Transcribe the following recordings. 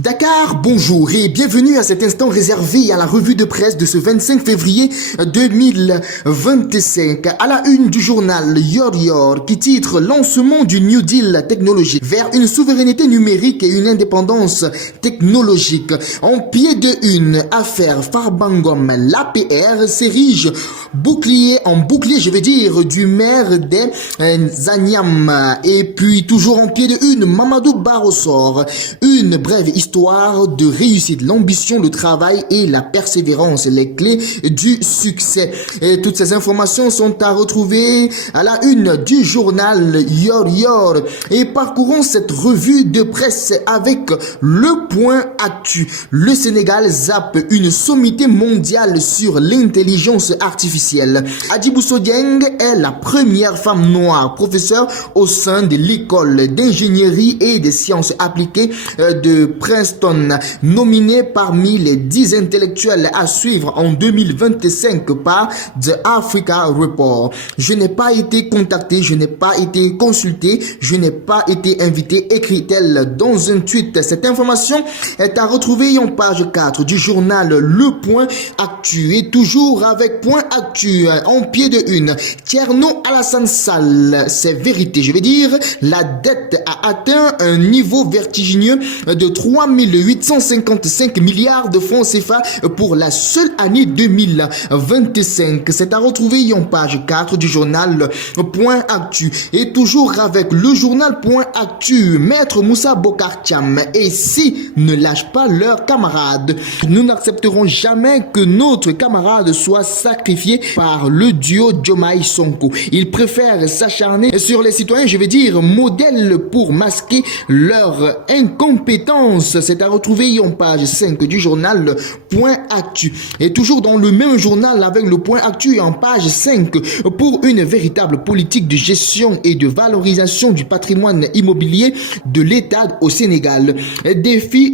Dakar, bonjour et bienvenue à cet instant réservé à la revue de presse de ce 25 février 2025. À la une du journal Yor Yor qui titre Lancement du New Deal technologique vers une souveraineté numérique et une indépendance technologique. En pied de une, affaire Farbangom, l'APR s'érige en bouclier, du maire des Zanyam. Et puis toujours en pied de une, Mamadou Barossor, une brève histoire de réussite, l'ambition, le travail et la persévérance, les clés du succès. Et toutes ces informations sont à retrouver à la une du journal Yor Yor. Et parcourons cette revue de presse avec le point actu. Le Sénégal zappe une sommité mondiale sur l'intelligence artificielle. Adibousso Dieng est la première femme noire professeure au sein de l'école d'ingénierie et des sciences appliquées de Princeton, nominée parmi les 10 intellectuels à suivre en 2025 par The Africa Report. Je n'ai pas été contacté, je n'ai pas été consulté, je n'ai pas été invité, écrit-elle dans un tweet. Cette information est à retrouver en page 4 du journal Le Point Actu. Et toujours avec Point Actu en pied de une, Thierno Alassane Sall, c'est vérité, la dette a atteint un niveau vertigineux de 3 855 milliards de francs CFA pour la seule année 2025. C'est à retrouver en page 4 du journal Point Actu. Et toujours avec le journal Point Actu, Maître Moussa Bocar Thiam et si ne lâchent pas leurs camarades. Nous n'accepterons jamais que notre camarade soit sacrifié par le duo Diomaye Sonko. Ils préfèrent s'acharner sur les citoyens, modèles pour masquer leur incompétence. C'est à retrouver en page 5 du journal Point Actu. Et toujours dans le même journal avec le Point Actu en page 5, pour une véritable politique de gestion et de valorisation du patrimoine immobilier de l'État au Sénégal. Défi,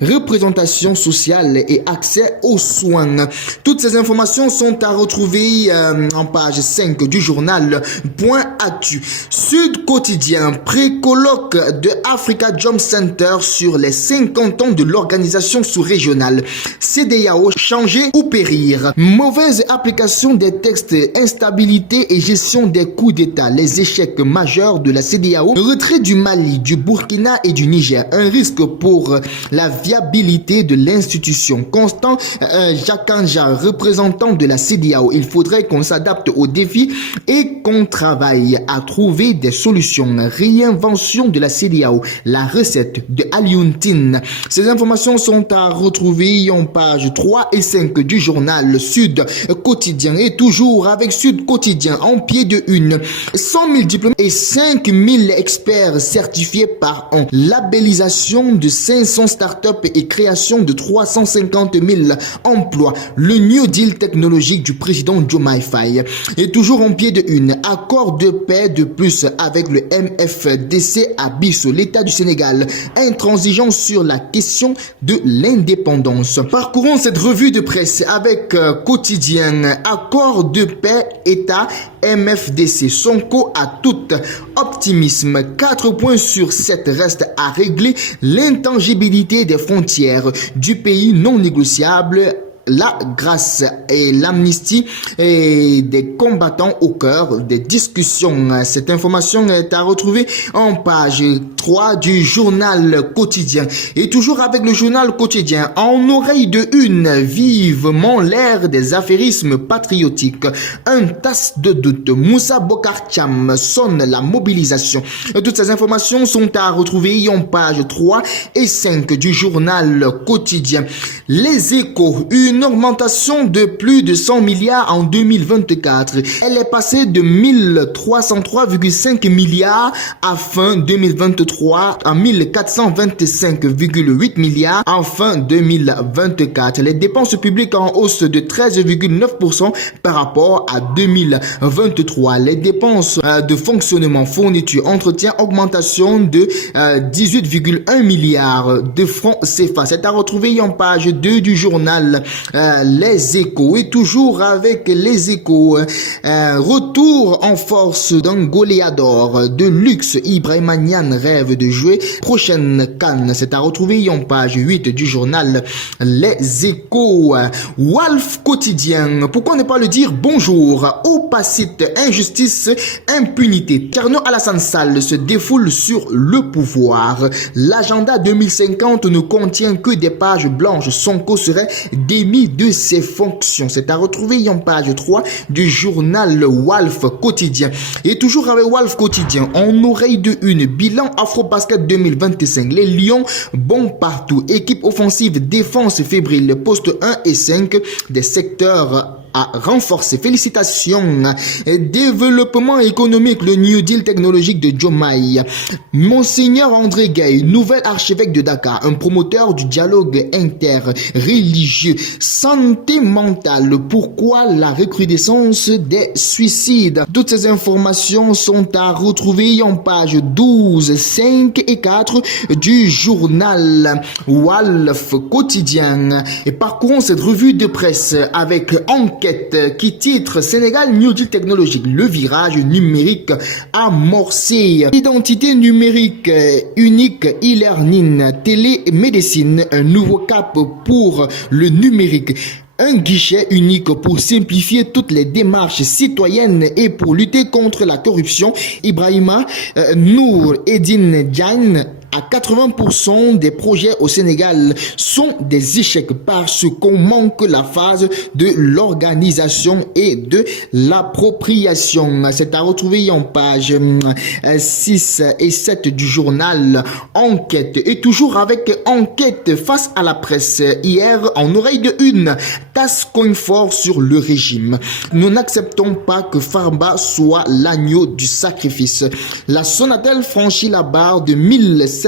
représentation sociale et accès aux soins. Toutes ces informations sont à retrouver en page 5 du journal Point Actu. Sud Quotidien, pré-colloque de Africa Jom Center sur les 50 ans de l'organisation sous-régionale. CEDEAO, changer ou périr. Mauvaise application des textes, instabilité et gestion des coups d'État. Les échecs majeurs de la CEDEAO. Retrait du Mali, du Burkina et du Niger. Un risque pour la viabilité de l'institution. Constant Jakanja, représentant de la CEDEAO. Il faudrait qu'on s'adapte aux défis et qu'on travaille à trouver des solutions. Réinvention de la CEDEAO. La recette de Alioune. Ces informations sont à retrouver en page 3 et 5 du journal Sud Quotidien. Et toujours avec Sud Quotidien en pied de une, 100 000 diplômés et 5 000 experts certifiés par an. Labellisation de 500 startups et création de 350 000 emplois. Le New Deal technologique du président Diomaye Faye. Et toujours en pied de une, accord de paix de plus avec le MFDC à Bissau, l'État du Sénégal, intransigeant sur la question de l'indépendance. Parcourons cette revue de presse avec quotidien, accord de paix, État, MFDC, Sonko à tout optimisme. 4 points sur 7 restent à régler. L'intangibilité des frontières du pays non négociable, la grâce et l'amnistie et des combattants au cœur des discussions. Cette information est à retrouver en page 3 du journal quotidien. Et toujours avec le journal quotidien, en oreille de une, vivement l'ère des affairismes patriotiques. Un tasse de doute. Moussa Bocar Thiam sonne la mobilisation. Toutes ces informations sont à retrouver en page 3 et 5 du journal quotidien. Les Échos, une augmentation de plus de 100 milliards en 2024. Elle est passée de 1303,5 milliards à fin 2023 à 1425,8 milliards en fin 2024. Les dépenses publiques en hausse de 13,9% par rapport à 2023. Les dépenses de fonctionnement, fourniture, entretien, augmentation de 18,1 milliards de francs CFA. C'est à retrouver en page 2 du journal Les Échos. Et toujours avec les Échos, retour en force d'un goléador de luxe. Ibrahima Niane rêve de jouer prochaine CAN. C'est à retrouver en page 8 du journal Les Échos. Walf quotidien. Pourquoi ne pas le dire bonjour? Opacite, injustice, impunité. Thierno Alassane Sall se défoule sur le pouvoir. L'agenda 2050 ne contient que des pages blanches. Sonko serait démis de ses fonctions. C'est à retrouver en page 3 du journal Walf quotidien. Et toujours avec Walf quotidien, en oreille de une, bilan Afrobasket 2025. Les Lions bon partout. Équipe offensive, défense fébrile, poste 1 et 5 des secteurs à renforcer. Félicitations. Développement économique, le New Deal technologique de Diomaye. Monseigneur André Gueye, nouvel archevêque de Dakar, un promoteur du dialogue interreligieux. Santé mentale, pourquoi la recrudescence des suicides? Toutes ces informations sont à retrouver en page 12, 5 et 4 du journal Walf quotidien. Et parcourons cette revue de presse avec enquête qui titre Sénégal New Deal technologique, le virage numérique amorcé. Identité numérique unique, e-learning, télémédecine, un nouveau cap pour le numérique. Un guichet unique pour simplifier toutes les démarches citoyennes et pour lutter contre la corruption. Ibrahima Nour Edine Diagne. À 80% des projets au Sénégal sont des échecs parce qu'on manque la phase de l'organisation et de l'appropriation. C'est à retrouver en page 6 et 7 du journal Enquête. Et toujours avec Enquête face à la presse. Hier, en oreille de une, tasse coin fort sur le régime. Nous n'acceptons pas que Farba soit l'agneau du sacrifice. La Sonatel franchit la barre de 1776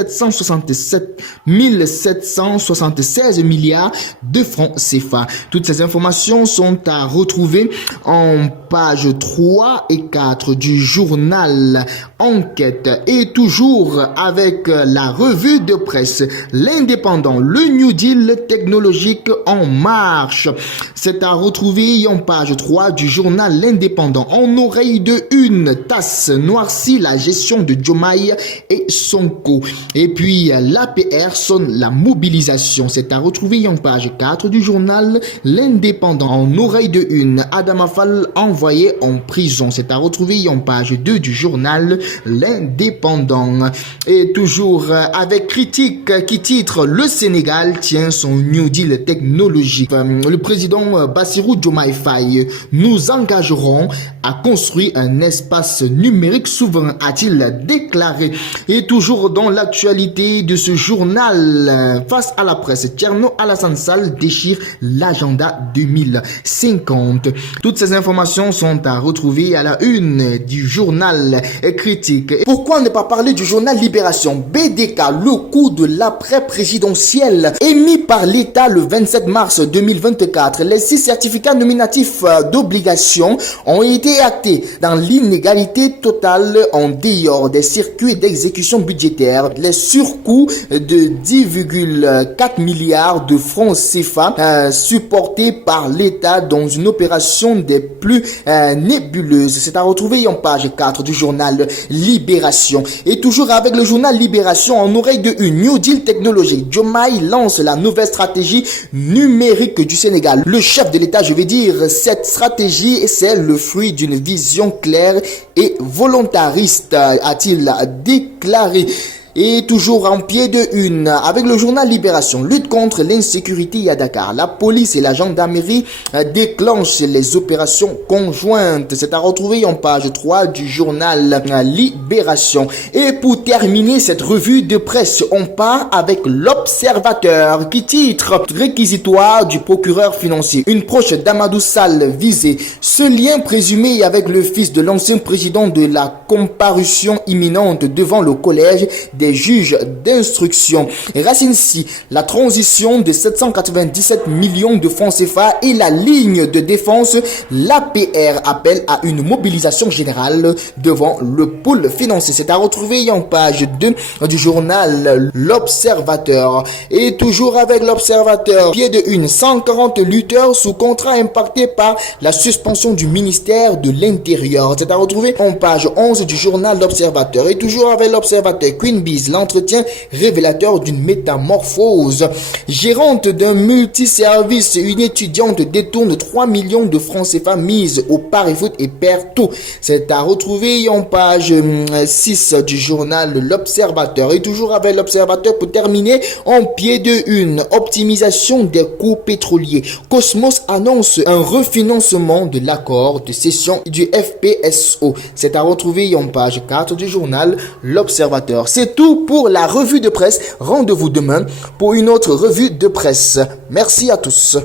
milliards de francs CFA. Toutes ces informations sont à retrouver en page 3 et 4 du journal Enquête. Et toujours avec la revue de presse L'Indépendant, le New Deal technologique en marche. C'est à retrouver en page 3 du journal L'Indépendant. En oreille de une, tasse noircit la gestion de Diomaye et Sonko. Et puis l'APR sonne la mobilisation. C'est à retrouver en page 4 du journal L'Indépendant. En oreille de une, Adama Fall envoyé en prison. C'est à retrouver en page 2 du journal L'Indépendant. Et toujours avec critique qui titre Le Sénégal tient son New Deal technologique. Le président Bassirou Diomaye Faye, nous engagerons à construire un espace numérique souverain, a-t-il déclaré. Et toujours dans l'actualité de ce journal, face à la presse, Thierno Alassane Sall déchire l'agenda 2050. Toutes ces informations sont à retrouver à la une du journal Critique. Pourquoi ne pas parler du journal Libération? BDK, le coup de l'après-présidentiel émis par l'État le 27 mars 2024. Les 6 certificats nominatifs d'obligation ont été actés dans l'inégalité totale en dehors des circuits d'exécution budgétaire. Les surcoûts de 10,4 milliards de francs CFA supportés par l'État dans une opération des plus nébuleuses. C'est à retrouver en page 4 du journal Libération. Et toujours avec le journal Libération, en oreille de une, New Deal technologique. Diomaye lance la nouvelle stratégie numérique du Sénégal. Le chef de l'État, je vais dire, cette stratégie, c'est le fruit d'une vision claire et volontariste, a-t-il déclaré. Et toujours en pied de une, avec le journal Libération, lutte contre l'insécurité à Dakar. La police et la gendarmerie déclenchent les opérations conjointes. C'est à retrouver en page 3 du journal Libération. Et pour terminer cette revue de presse, on part avec l'Observateur qui titre réquisitoire du procureur financier. Une proche d'Amadou Sall visée. Ce lien présumé avec le fils de l'ancien président de la comparution imminente devant le collège des juges d'instruction. Racine Si, la transition de 797 millions de francs CFA et la ligne de défense, l'APR appelle à une mobilisation générale devant le pôle financier. C'est à retrouver en page 2 du journal L'Observateur. Et toujours avec L'Observateur, pied de une, 140 lutteurs sous contrat impactés par la suspension du ministère de l'Intérieur. C'est à retrouver en page 11 du journal L'Observateur. Et toujours avec L'Observateur, Queen Biz, l'entretien révélateur d'une métamorphose. Gérante d'un multiservice, une étudiante détourne 3 millions de francs CFA mise au pari-foot et perd tout. C'est à retrouver en page 6 du journal L'Observateur. Et toujours avec L'Observateur pour terminer en pied de une, optimisation des coûts pétroliers. Cosmos annonce un refinancement de l'accord de cession du FPSO. C'est à retrouver en page 4 du journal L'Observateur. C'est tout pour la revue de presse. Rendez-vous demain pour une autre revue de presse. Merci à tous.